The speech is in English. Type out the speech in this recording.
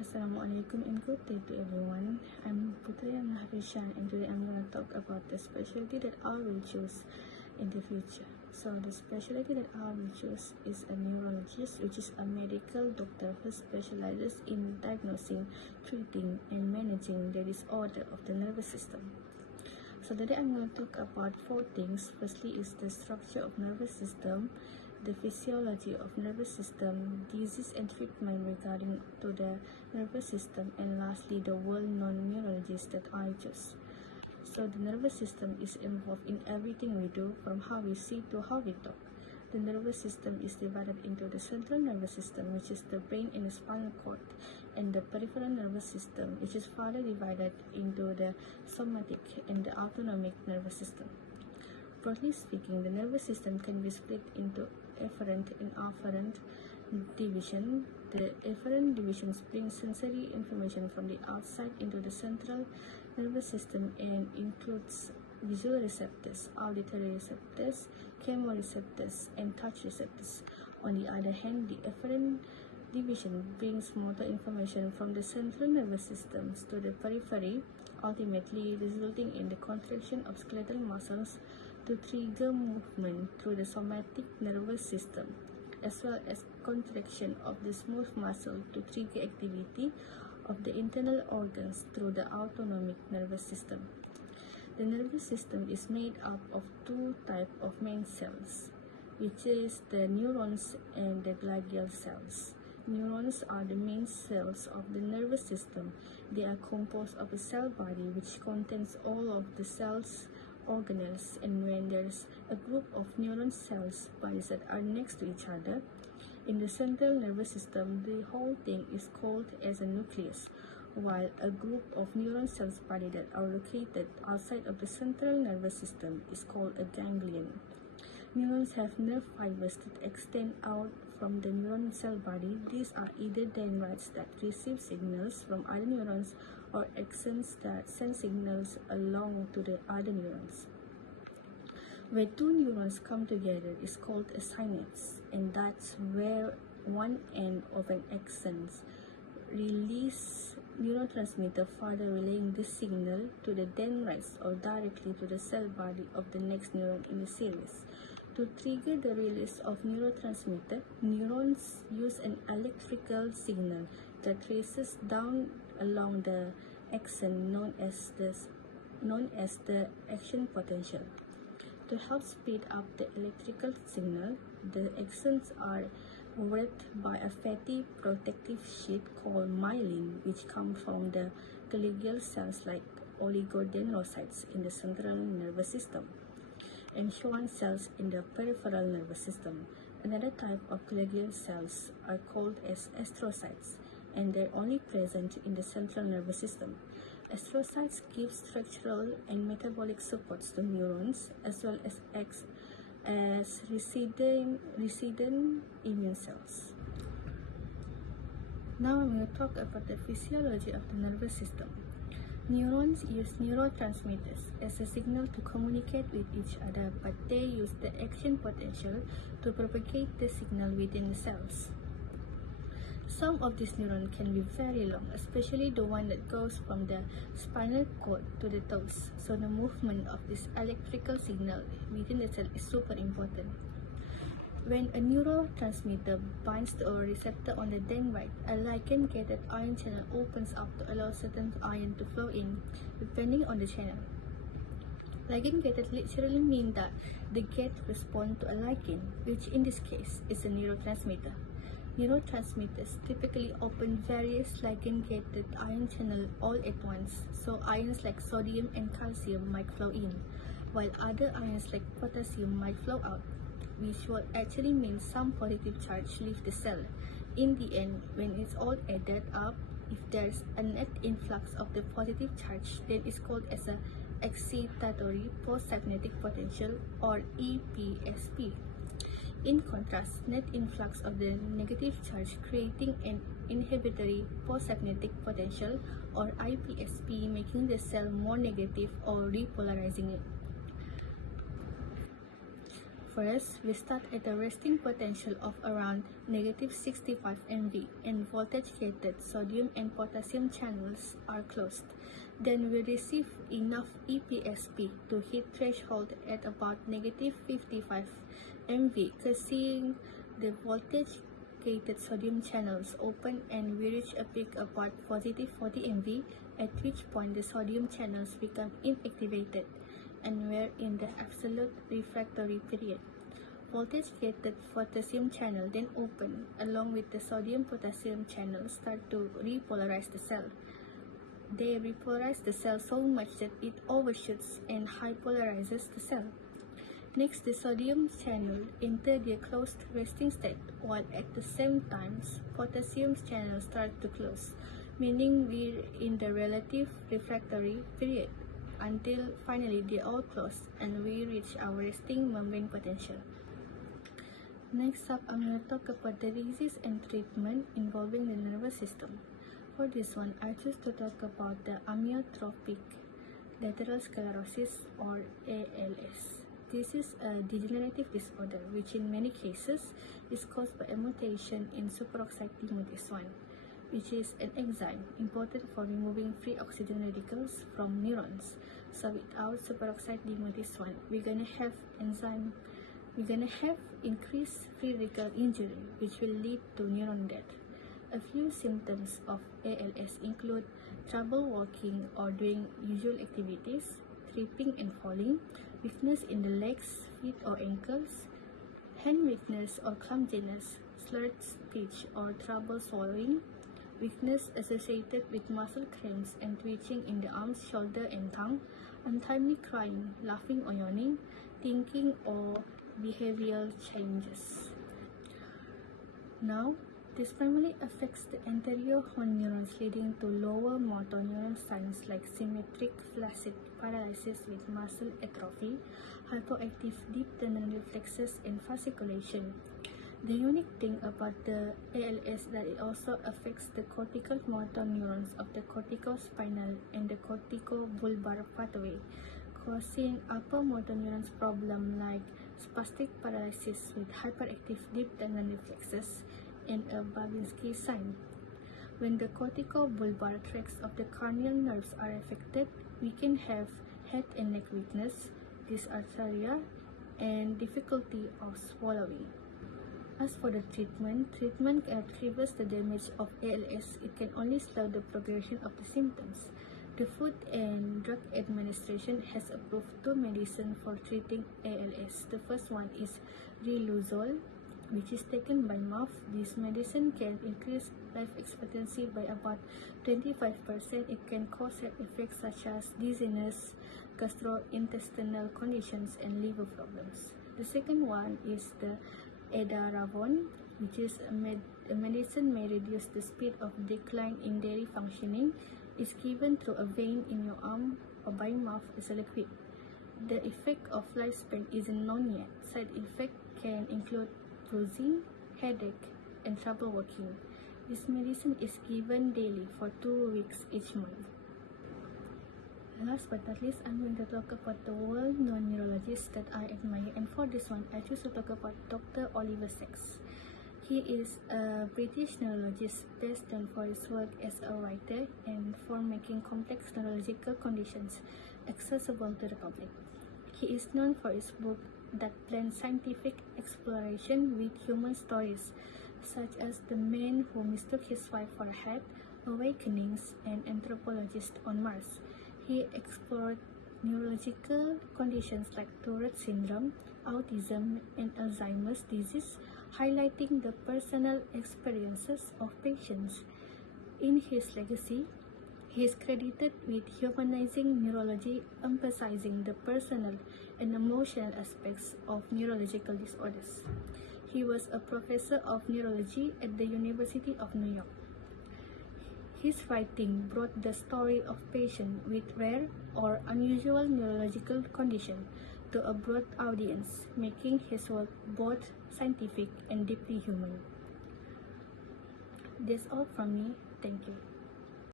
Assalamualaikum and good day to everyone. I'm PUTERI and HAFISYAH, and today I'm going to talk about the specialty that I will choose in the future. So the specialty that I will choose is a neurologist, which is a medical doctor who specializes in diagnosing, treating, and managing the disorder of the nervous system. So today I'm going to talk about four things. Firstly is the structure of nervous system, the physiology of nervous system, disease and treatment regarding to the nervous system, and lastly the well-known neurologist that I choose. So the nervous system is involved in everything we do, from how we see to how we talk. The nervous system is divided into the central nervous system, which is the brain and the spinal cord, and the peripheral nervous system, which is further divided into the somatic and the autonomic nervous system. Broadly speaking, the nervous system can be split into efferent and afferent division. The efferent divisions bring sensory information from the outside into the central nervous system and includes visual receptors, auditory receptors, chemoreceptors, and touch receptors. On the other hand, the efferent division brings motor information from the central nervous systems to the periphery, ultimately resulting in the contraction of skeletal muscles to trigger movement through the somatic nervous system, as well as contraction of the smooth muscle to trigger activity of the internal organs through the autonomic nervous system. The nervous system is made up of two types of main cells, which is the neurons and the glial cells. Neurons are the main cells of the nervous system. They are composed of a cell body which contains all of the cells organelles, and when there's a group of neuron cells bodies that are next to each other in the central nervous system, the whole thing is called as a nucleus, while a group of neuron cells body that are located outside of the central nervous system is called a ganglion. Neurons have nerve fibers that extend out from the neuron cell body. These are either dendrites that receive signals from other neurons or axons that send signals along to the other neurons. Where two neurons come together is called a synapse, and that's where one end of an axon release neurotransmitter, further relaying this signal to the dendrites or directly to the cell body of the next neuron in the series. To trigger the release of neurotransmitter, neurons use an electrical signal that traces down along the axon known as the action potential. To help speed up the electrical signal, the axons are wrapped by a fatty protective sheet called myelin, which comes from the glial cells like oligodendrocytes in the central nervous system and Schwann cells in the peripheral nervous system. Another type of glial cells are called as astrocytes, and they're only present in the central nervous system. Astrocytes give structural and metabolic supports to neurons, as well as resident immune cells. Now I'm going to talk about the physiology of the nervous system. Neurons use neurotransmitters as a signal to communicate with each other, but they use the action potential to propagate the signal within the cells. Some of these neurons can be very long, especially the one that goes from the spinal cord to the toes. So the movement of this electrical signal within the cell is super important. When a neurotransmitter binds to a receptor on the dendrite, a ligand-gated ion channel opens up to allow certain ion to flow in, depending on the channel. Ligand-gated literally means that the gate responds to a ligand, which in this case is a neurotransmitter. Neurotransmitters typically open various ligand-gated ion channels all at once, so ions like sodium and calcium might flow in, while other ions like potassium might flow out, which will actually mean some positive charge leave the cell. In the end, when it's all added up, if there's a net influx of the positive charge, then it's called as a excitatory postsynaptic potential, or EPSP. In contrast, net influx of the negative charge creating an inhibitory postsynaptic potential, or IPSP, making the cell more negative or repolarizing it. First, we start at a resting potential of around -65 MV and voltage-gated sodium and potassium channels are closed. Then we receive enough EPSP to hit threshold at about -55 MV, causing the voltage-gated sodium channels open, and we reach a peak about +40 MV, at which point the sodium channels become inactivated and we're in the absolute refractory period. Voltage-gated potassium channel then open, along with the sodium-potassium channel start to repolarize the cell. They repolarize the cell so much that it overshoots and hypolarizes the cell. Next, the sodium channel enter the closed resting state, while at the same time, potassium channel start to close, meaning we're in the relative refractory period, until finally they all close and we reach our resting membrane potential. Next up, I'm going to talk about the disease and treatment involving the nervous system. For this one, I choose to talk about the amyotrophic lateral sclerosis, or ALS. This is a degenerative disorder which in many cases is caused by a mutation in superoxide dismutase 1, which is an enzyme important for removing free oxygen radicals from neurons. So without superoxide dismutase 1, we're gonna have increased free radical injury, which will lead to neuron death. A few symptoms of ALS include trouble walking or doing usual activities, tripping and falling, weakness in the legs, feet or ankles, hand weakness or clumsiness, slurred speech or trouble swallowing, weakness associated with muscle cramps and twitching in the arms, shoulder and tongue, untimely crying, laughing or yawning, thinking or behavioral changes. Now, this primarily affects the anterior horn neurons, leading to lower motor neuron signs like symmetric flaccid paralysis with muscle atrophy, hypoactive deep tendon reflexes, and fasciculation. The unique thing about the ALS is that it also affects the cortical motor neurons of the corticospinal and the corticobulbar pathway, causing upper motor neurons problem like spastic paralysis with hyperactive deep tendon reflexes and a Babinski sign. When the corticobulbar tracts of the cranial nerves are affected, we can have head and neck weakness, dysarthria, and difficulty of swallowing. As for the treatment cannot reverse the damage of ALS. It can only slow the progression of the symptoms. The Food and Drug Administration has approved 2 medicines for treating ALS. The first one is riluzole, which is taken by mouth. This medicine can increase life expectancy by about 25%. It can cause side effects such as dizziness, gastrointestinal conditions, and liver problems. The second one is the edaravone, which is a medicine may reduce the speed of decline in daily functioning. Is given through a vein in your arm or by mouth as a liquid. The effect of lifespan isn't known yet. Side effects can include bruising, headache, and trouble walking. This medicine is given daily for 2 weeks each month. Last but not least, I'm going to talk about the well-known neurologist that I admire, and for this one, I choose to talk about Dr. Oliver Sacks. He is a British neurologist best known for his work as a writer and for making complex neurological conditions accessible to the public. He is known for his book that blends scientific exploration with human stories, such as The Man Who Mistook His Wife for a Hat, Awakenings, and Anthropologist on Mars. He explored neurological conditions like Tourette syndrome, autism, and Alzheimer's disease, highlighting the personal experiences of patients. In his legacy, he is credited with humanizing neurology, emphasizing the personal and emotional aspects of neurological disorders. He was a professor of neurology at the University of New York. His writing brought the story of patients with rare or unusual neurological condition to a broad audience, making his work both scientific and deeply human. That's all from me. Thank you.